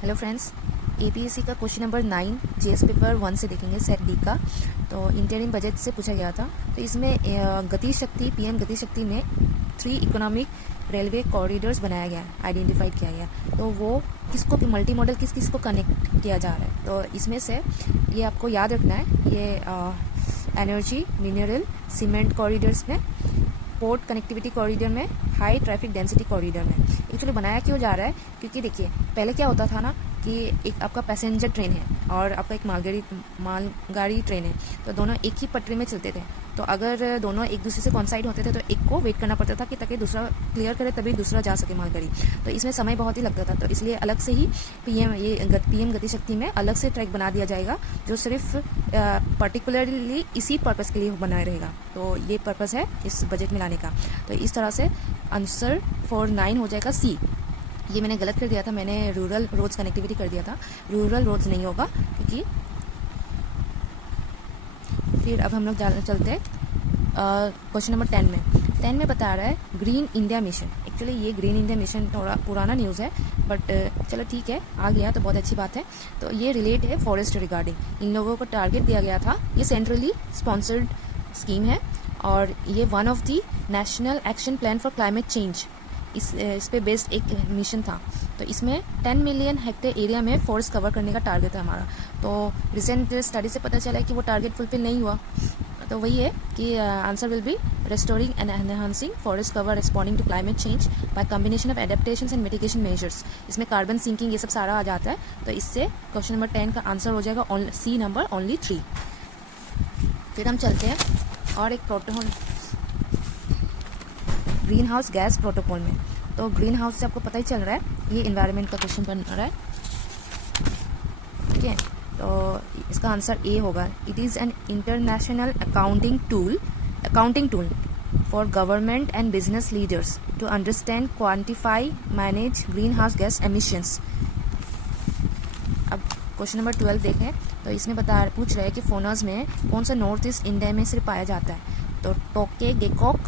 Hello friends, APSC का question number 9 GS paper 1 से देखेंगे सेट डी का। तो इंटरिम बजट से पूछा गया था। तो इसमें गति शक्ति पीएम गति शक्ति में 3 इकोनॉमिक रेलवे कॉरिडोर्स बनाया गया है, आइडेंटिफाइड किया गया। तो वो किसको मल्टी मॉडल किस को कनेक्ट किया जा रहा है। तो इसमें से ये आपको याद रखना है, ये एनर्जी मिनरल सीमेंट कॉरिडोर्स में, पोर्ट कनेक्टिविटी कॉरिडोर में, हाई ट्रैफिक डेंसिटी कॉरिडोर में। एक्चुअली बनाया क्यों जा रहा है, क्योंकि देखिए पहले क्या होता था ना कि एक आपका पैसेंजर ट्रेन है और आपका एक मालगाड़ी ट्रेन है, तो दोनों एक ही पटरी में चलते थे। तो अगर दोनों एक दूसरे से कॉन्साइड होते थे तो एक को वेट करना पड़ता था कि ताकि दूसरा क्लियर करे तभी दूसरा जा सके मालगाड़ी। तो इसमें समय बहुत ही लगता था। तो इसलिए अलग से ही पीएम गति शक्ति में अलग से ट्रैक बना दिया जाएगा जो सिर्फ पर्टिकुलरली इसी पर्पज़ के लिए बना रहेगा। तो ये पर्पज़ है इस बजट में लाने का। तो इस तरह से आंसर फॉर 9 हो जाएगा सी। ये मैंने गलत कर दिया था, मैंने रूरल रोड्स कनेक्टिविटी कर दिया था, रूरल रोड्स नहीं होगा क्योंकि। फिर अब हम लोग चलते हैं क्वेश्चन नंबर 10 में बता रहा है ग्रीन इंडिया मिशन। एक्चुअली ये ग्रीन इंडिया मिशन थोड़ा पुराना न्यूज़ है, बट चलो ठीक है, आ गया तो बहुत अच्छी बात है। तो ये रिलेट है फॉरेस्ट रिगार्डिंग। इन लोगों को टारगेट दिया गया था। ये सेंट्रली स्पॉन्सर्ड स्कीम है और ये one of the national action plan for climate change, इस पे बेस्ड एक मिशन था। तो इसमें 10 मिलियन हेक्टेयर एरिया में फॉरेस्ट कवर करने का टारगेट है हमारा। तो रिसेंट स्टडी से पता चला है कि वो टारगेट फुलफिल नहीं हुआ। तो वही है कि answer will be restoring and enhancing forest cover responding to climate change by combination of adaptations and mitigation measures. इसमें कार्बन सिंकिंग ये सब सारा आ जाता है। तो इससे क्वेश्चन नंबर 10 का आंसर हो जाएगा सी नंबर ओनली 3। फिर हम चलते हैं और एक protocol green house gas protocol में। तो ग्रीन हाउस से आपको पता ही चल रहा है, ये इन्वायरमेंट का क्वेश्चन बन रहा है, ठीक है। तो इसका आंसर ए होगा। It is an international accounting tool for government and business leaders to understand, quantify, manage green house gas emissions. अब क्वेश्चन नंबर 12 देखें। तो इसमें पूछ रहे हैं कि फोनर्स में कौन सा नॉर्थ ईस्ट इंडिया में सिर्फ पाया जाता है। तो tokay gecko,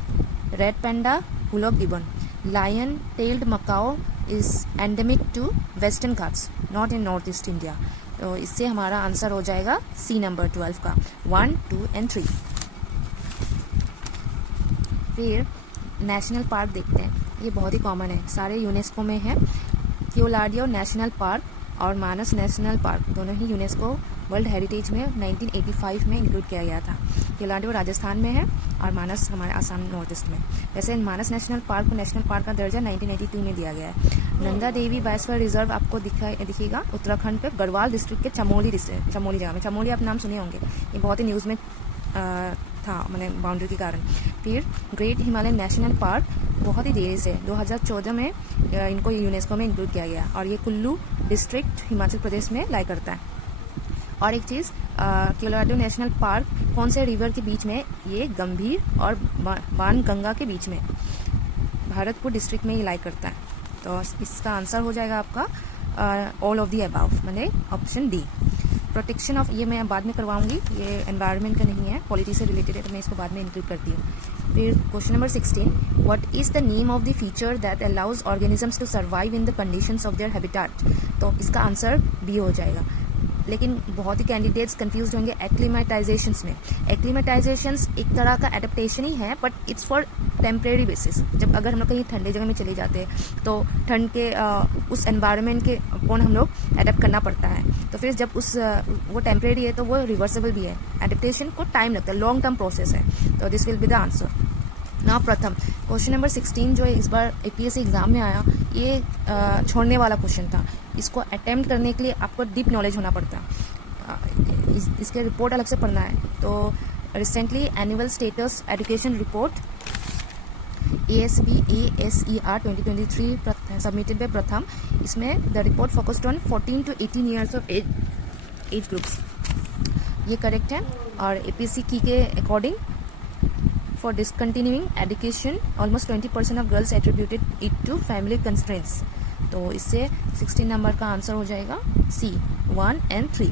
red panda, hoolock gibbon. Lion tailed macaque is endemic to western Ghats, not in north east India. तो इससे हमारा आंसर हो जाएगा सी नंबर 12 का 1, 2 एंड 3। फिर नेशनल पार्क देखते हैं। ये बहुत ही कॉमन है, सारे यूनेस्को में है। क्योलाडियो नेशनल पार्क और मानस नेशनल पार्क दोनों ही यूनेस्को वर्ल्ड हेरिटेज में 1985 में इंक्लूड किया गया था। क्योलाडियो राजस्थान में है और मानस हमारे आसाम नॉर्थ ईस्ट में। वैसे मानस नेशनल पार्क को नेशनल पार्क का दर्जा 1982 में दिया गया है। नंदा देवी बायोस्फीयर रिजर्व आपको दिखेगा उत्तराखंड के गढ़वाल डिस्ट्रिक्ट के चमोली जगह में। चमोली आप नाम सुने होंगे, ये बहुत ही न्यूज़ में था, मैंने बाउंड्री के कारण। फिर ग्रेट हिमालयन नेशनल पार्क बहुत ही देरी से 2014 में इनको यूनेस्को में इंक्लूड किया गया और ये कुल्लू डिस्ट्रिक्ट हिमाचल प्रदेश में लाई करता है। और एक चीज़, क्योलाडियो नेशनल पार्क कौन से रिवर के बीच में, ये गंभीर और बाणगंगा के बीच में भरतपुर डिस्ट्रिक्ट में ये लाई करता है। तो इसका आंसर हो जाएगा आपका ऑल ऑफ दी अबाव, मैंने ऑप्शन डी। प्रोटेक्शन ऑफ, ये मैं बाद में करवाऊंगी, ये एनवायरनमेंट का नहीं है, पॉलिटी से रिलेटेड है, तो मैं इसको बाद में इंक्लूड करती हूँ। फिर question number 16, what is the name of the feature that allows organisms to survive in the conditions of their habitat. तो इसका आंसर बी हो जाएगा। लेकिन बहुत ही कैंडिडेट्स कंफ्यूज होंगे एक्लीमेटाइजेशंस में। एक्लीमेटाइजेशंस एक तरह का एडेप्टेशन ही है, but it's for temporary basis. जब अगर हम लोग कहीं ठंडे जगह में चले जाते हैं तो ठंड के उस एनवायरनमेंट के अपॉन हम लोग एडेप्ट करना पड़ता है। तो फिर जब वो टेम्परेरी है तो वो रिवर्सिबल भी है। एडेप्टेशन को टाइम लगता है, लॉन्ग टर्म प्रोसेस है। तो this will be the answer. Now प्रथम क्वेश्चन नंबर 16 जो इस बार एपीएससी एग्जाम में आया, ये छोड़ने वाला क्वेश्चन था। इसको अटेम्प्ट करने के लिए आपको डीप नॉलेज होना पड़ता है। इसके रिपोर्ट अलग से पढ़ना है। तो recently annual status education report ASER 2023 submitted by प्रथम। इसमें the report focused on 14 to 18 years of age groups. ये करेक्ट है। और एपीएससी की के according for discontinuing education, almost 20% of girls attributed it to family constraints। तो इससे 16 number का आंसर हो जाएगा C 1 and 3।